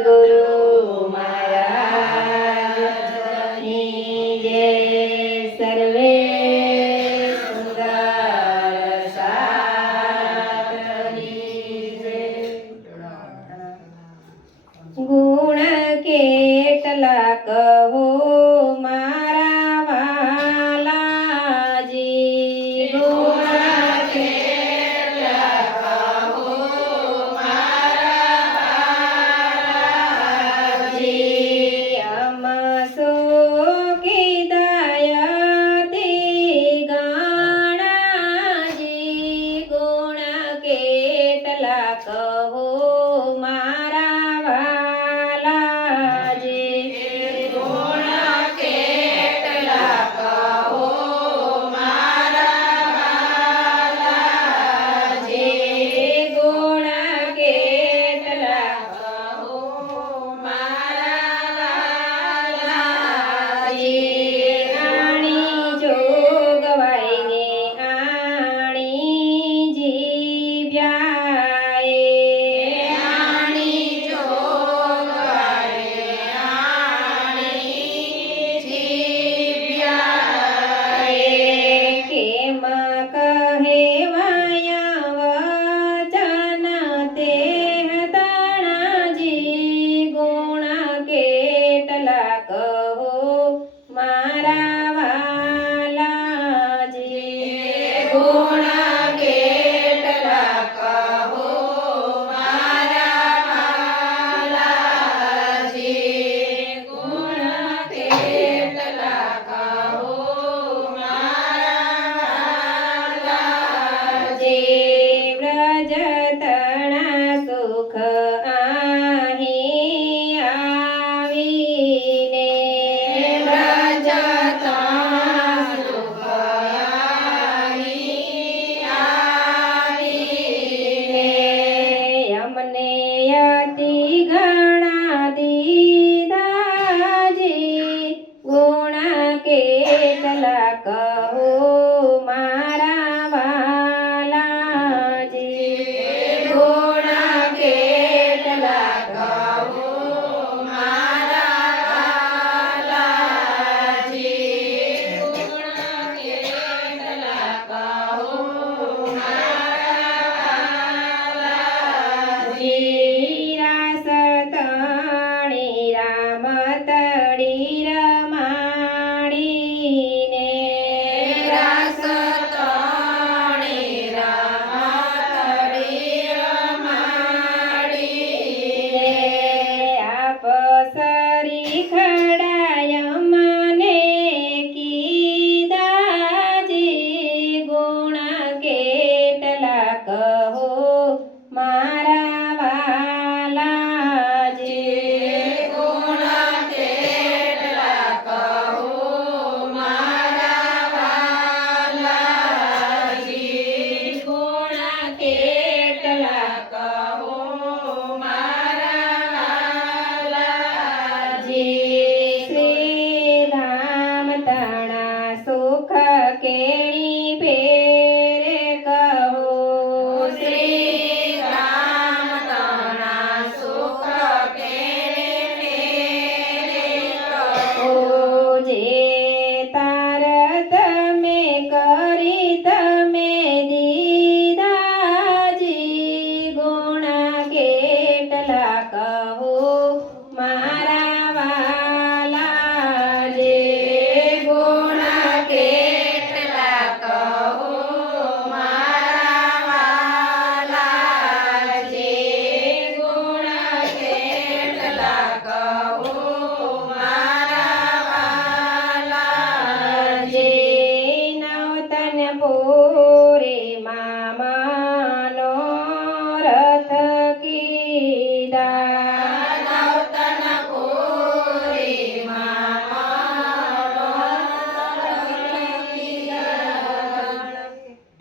de.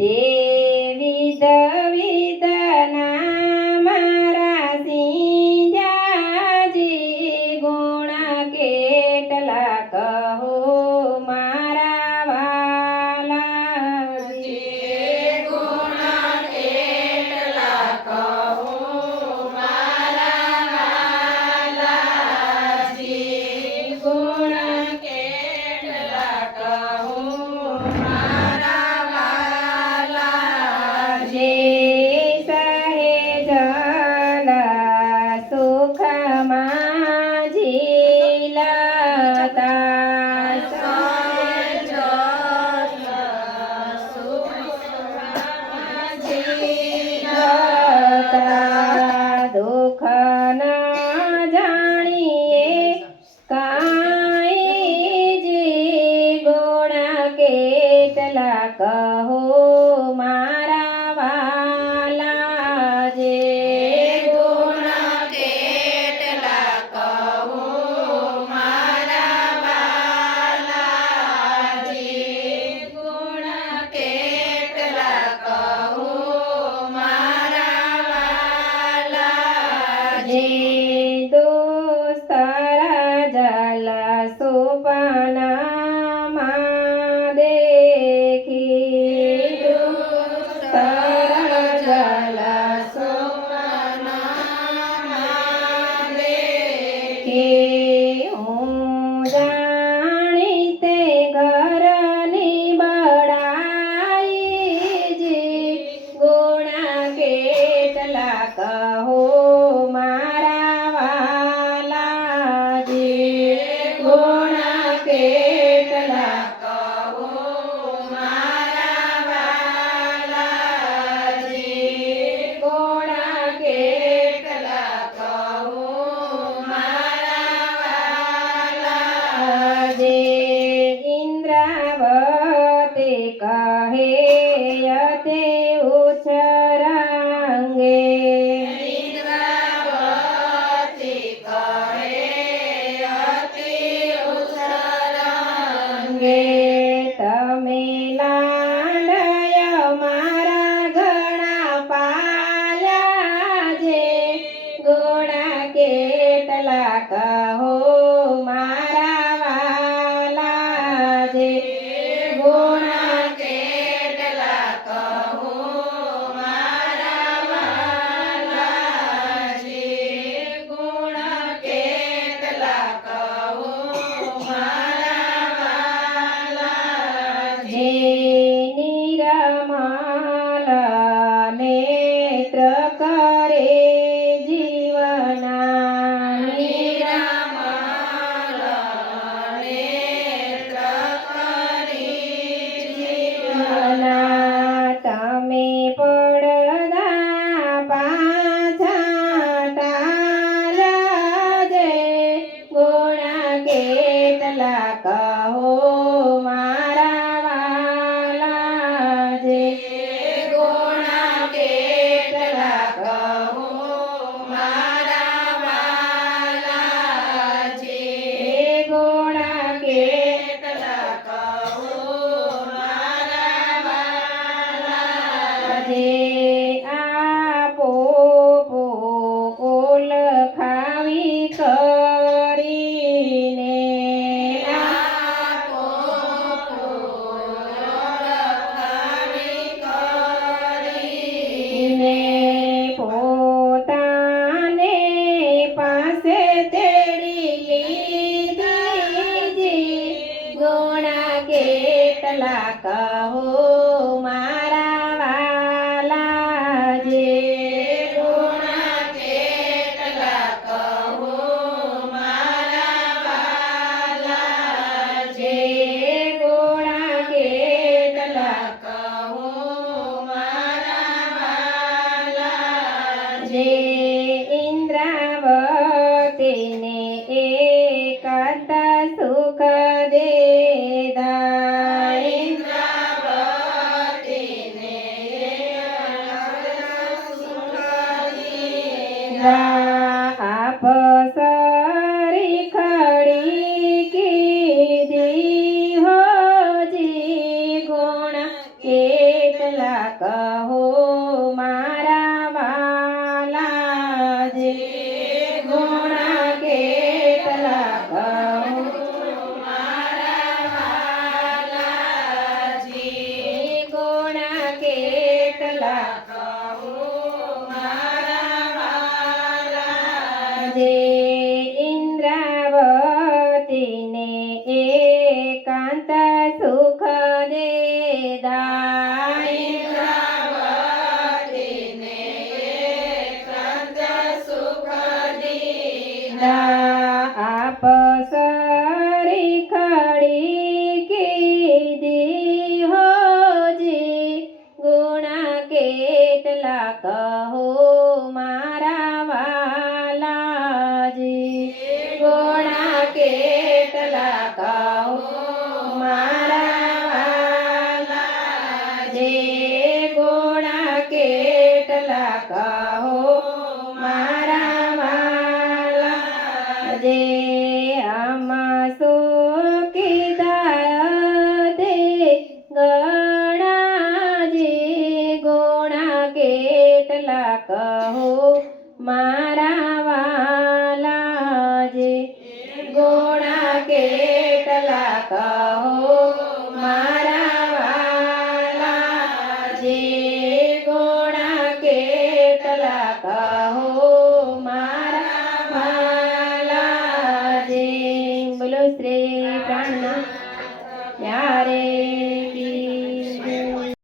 Adeus. હતા bene. કહો મારા વાલાજી આમાં સુખીદાય દે ગણાજી ગોણા કેટલા કહો મારા વાલાજી ગોણા કેટલા કહો